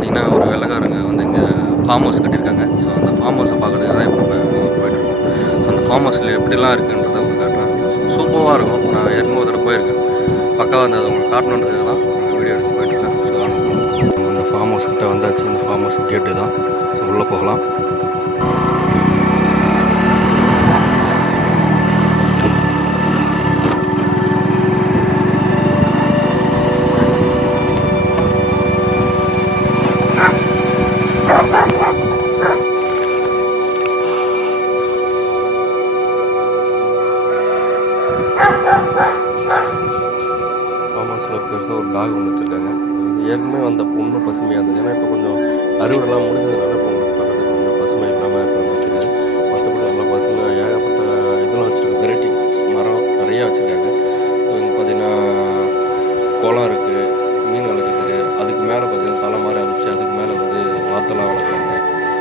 பார்த்தீங்கன்னா, ஒரு வெள்ளைக்காரங்க வந்து இங்கே ஃபார்ம் ஹவுஸ் கட்டியிருக்காங்க. ஸோ அந்த ஃபார்ம் ஹவுஸை பார்க்குறதுக்கு தான் இப்போ நம்ம போயிட்டுருக்கோம். ஸோ அந்த ஃபார்ம் ஹவுஸில் எப்படிலாம் இருக்குன்றத உங்களுக்கு காட்டுறேன். சூப்பராக இருக்கும். நான் ஏற்கனவே ஒரு தடவை போயிருக்கேன். பக்காவாக இருந்தது. அதை உங்களுக்கு காட்டணுன்றதுக்காக தான் அந்த வீடியோ எடுக்க போயிட்டுருக்கேன். ஸோ நம்ம அந்த ஃபார்ம் ஹவுஸ் கிட்ட வந்தாச்சு. இந்த ஃபார்ம் ஹவுஸ் கேட்டு தான். ஸோ உள்ளே போகலாம். ஃபார்ம் ஹவுஸில் பெருசாக ஒரு டாக் ஒன்று வச்சுருக்காங்க. இது ஏற்கனவே வந்த பொண்ணு பசுமையாக இருந்தது. ஏன்னா இப்போ கொஞ்சம் அறுவடைலாம் முடிஞ்சதுனால இப்போ உங்களுக்கு பார்க்குறதுக்கு கொஞ்சம் பசுமை இல்லாமல் இருக்கிற மாதிரி இருக்குது. மற்றபடி நல்லா பசுமையாக ஏகப்பட்ட இதெல்லாம் வச்சுருக்காங்க. வெரைட்டிஸ் மரம் நிறையா வச்சுருக்காங்க. இங்கே பார்த்தீங்கன்னா குளம் இருக்குது, மீன் வளர்க்குறது. அதுக்கு மேலே பார்த்தீங்கன்னா தலை மாதிரி அமைச்சு அதுக்கு மேலே வந்து வாத்தெல்லாம் வளர்க்குறாங்க.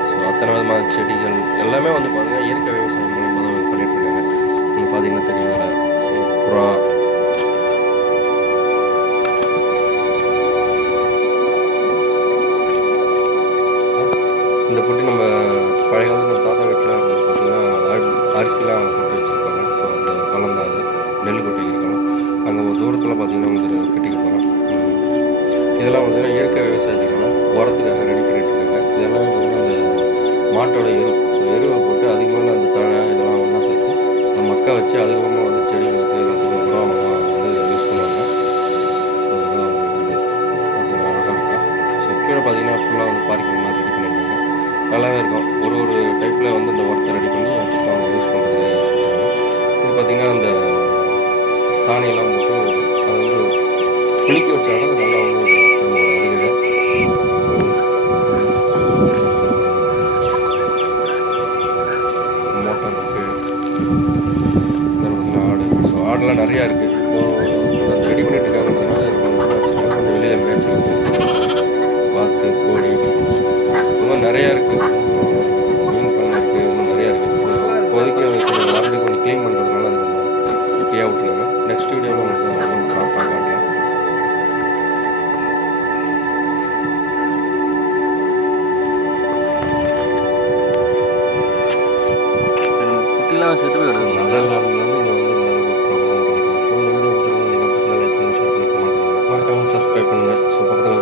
ஸோ அத்தனை விதமான செடிகள் எல்லாமே வந்து பார்த்தீங்கன்னா இயற்கை விவசாயம் மூலியமாக தான் பண்ணிகிட்ருக்காங்க. நீங்கள் பார்த்தீங்கன்னா தெரியும் இதில் புறா, இந்த பொட்டி நம்ம பழைய காலத்தில் நம்ம தாத்தா வீட்டில் இருந்தது பார்த்திங்கன்னா அரிசிலாம் கொட்டி வச்சுருப்பாங்க. ஸோ அந்த காலம் தான் அது, நெல் கொட்டி இருக்கலாம். அங்கே ஒரு தூரத்தில் பார்த்திங்கன்னா உங்களுக்கு கட்டிக்க போகிறோம். இதெல்லாம் பார்த்திங்கன்னா இயற்கை விவசாயத்துக்கான உரத்துக்காக ரெடி பண்ணிட்டு இருக்காங்க. இதெல்லாம் பார்த்திங்கன்னா அந்த மாட்டோட எருவை போட்டு அதுக்கு மேலே அந்த தழை இதெல்லாம் ஒன்றா சேர்த்து அந்த மக்கா வச்சு அதுக்கப்புறமா வந்து செடிகளுக்கு எல்லாத்துக்கும் உரமாக வந்து யூஸ் பண்ணுவாங்க. ஸோ இதுதான் இது பார்த்திங்கன்னா அழகாக இருக்கா. ஸோ கீழே பார்த்திங்கன்னா ஃபுல்லாக வந்து பார்க்கிங் மாதிரி ரெடி பண்ணியிருக்காங்க. நல்லாவே இருக்கும். ஒரு டைப்பில் வந்து இந்த உரத்தை ரெடி பண்ணி அவங்க யூஸ் பண்ணுறதுக்கு யூஸ் பண்ணுறாங்க. இது பார்த்திங்கன்னா அந்த சாணியெல்லாம் போட்டு அதை வந்து குளிக்க வச்சாலும் நல்லா வந்து திரும்ப அதுக்காக மோட்டார் இருக்குது. ஆடு, ஸோ ஆடெலாம் நிறையா இருக்குது. இப்போது ரெடி பண்ணிட்டு இருக்காங்கன்றதுனால கொஞ்சம் வெளியில் மேய்ச்சலுக்கு வாத்து, கோழி இந்த மாதிரி நிறையா இருக்குது. மீன் பண்ணை இருக்குது. இன்னும் நிறையா இருக்குது. இப்போதைக்கு கொஞ்சம் ஆல்ரெடி கொஞ்சம் க்ளீன் பண்ணுறதுனால அது கொஞ்சம் ஃப்ரீயாக விட்டுருக்காங்க. நெக்ஸ்ட் வீடியோவில் உங்களுக்கு ப்ராப்பராக காட்டுறேன். குட்டிலாம் செத்து போயிடுது. நல்ல நாள்லேருந்து இங்கே வந்து இந்த அளவுக்கு ப்ராப்ளம் பண்ணிட்டு இருக்கோம். ஸோ இந்த வீடியோ பிடிச்சிருந்தா நீங்கள் லைக் பண்ணி ஷேர் பண்ணி கமெண்ட் பண்ணுங்கள். மறக்காமல் சப்ஸ்கிரைப் பண்ணுங்கள். ஸோ பக்கத்தில்